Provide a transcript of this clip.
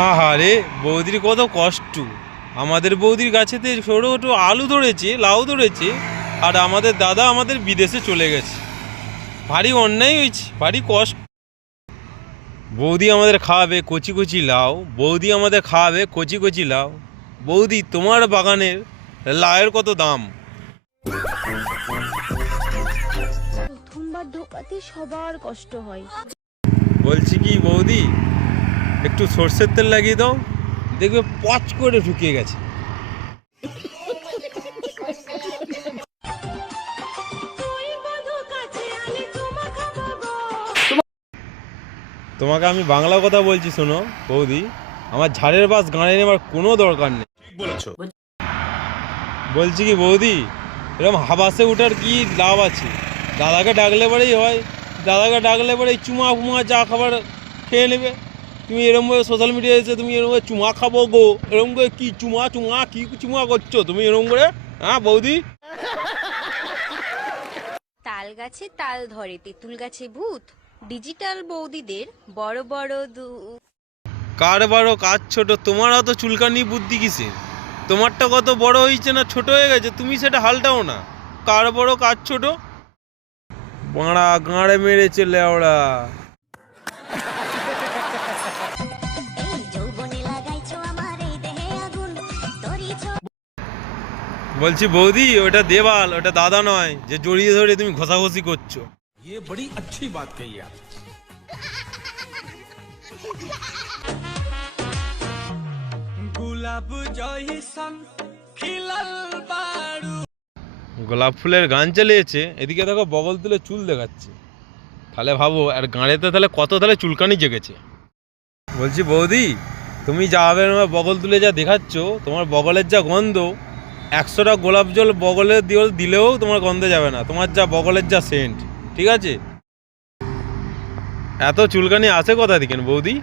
আহারে, বৌদির কত কষ্ট। আমাদের বৌদির গাছেতে ছোটো ছোটো আলু ধরেছে, লাউ ধরেছে, আর আমাদের দাদা আমাদের বিদেশে চলে গেছে। ভারী অন্যায় হয়েছে, ভারী কষ্ট। বৌদি আমাদের খাওয়াবে কচি কচি লাউ, বৌদি আমাদের খাওয়াবে কচি কচি লাউ। বৌদি, তোমার বাগানের লাউয়ের কত দাম? প্রথমবার ঢোকাতে সবার কষ্ট হয়। বলছি কি বৌদি, একটু সর্ষের তেল লাগিয়ে দাও, দেখবে পচ করে ঢুকিয়ে গেছে। তোমাকে আমি বাংলা কথা বলছি, শোনো বৌদি, আমার ঝাড়ের বাস গাঁড়ে নেবার কোনো দরকার নেই। বলছি কি বৌদি, এরকম হাবাসে ওঠার কি লাভ আছে? দাদাকে ডাকলে পরেই হয়, দাদাকে ডাকলে পরে চুমা ফুমা যা খাবার খেয়ে নেবে। তুমি এরকমভাবে সোশ্যাল মিডিয়ায় এসে তুমি এরকম চুমা খাবো গো, এরকম করে কি চুমা চুমা কি চুমা করছো তুমি এরকম করে? হ্যাঁ বৌদি, তাল গাছে তাল ধরে, তেঁতুল গাছে ভূত। ডিজিটাল বৌদিদের বড় বড় কার বড় কাজ ছোট? তোমার অত চুলকানি বুদ্ধি কিসে? তোমারটা কত বড় হয়েছে না ছোট হয়ে গেছে, তুমি সেটা হালটাও না। কার বড় কাজ ছোট? বাঁড়া গাঁড়ে মেরেছে লেওড়া। বলছি বৌদি, ওটা দেওয়াল, ওটা দাদা নয় যে জড়িয়ে ধরে তুমি ঘষাঘষি করছো। ये बड़ी अच्छी बात कही आप। गुलाब जइसन खिलल बारू। গোলাপ ফুলের গান চালিয়েছে, এদিকে দেখো বগল তুলে চুল দেখাচ্ছে। তাহলে ভাবো আর গাঁড়েতে তাহলে কত তাহলে চুলকানি জেগেছে। বলছি বৌদি, তুমি যা হবে বগল তুলে যা দেখাচ্ছ, তোমার বগলের যা গন্ধ, 100টা গোলাপ জল বগলে দিলেও তোমার গন্ধে যাবে না, তোমার যা বগলের যা সেন্ট। ঠিক আছে, এত চুলকানি আসে কোথা থেকে বৌদি?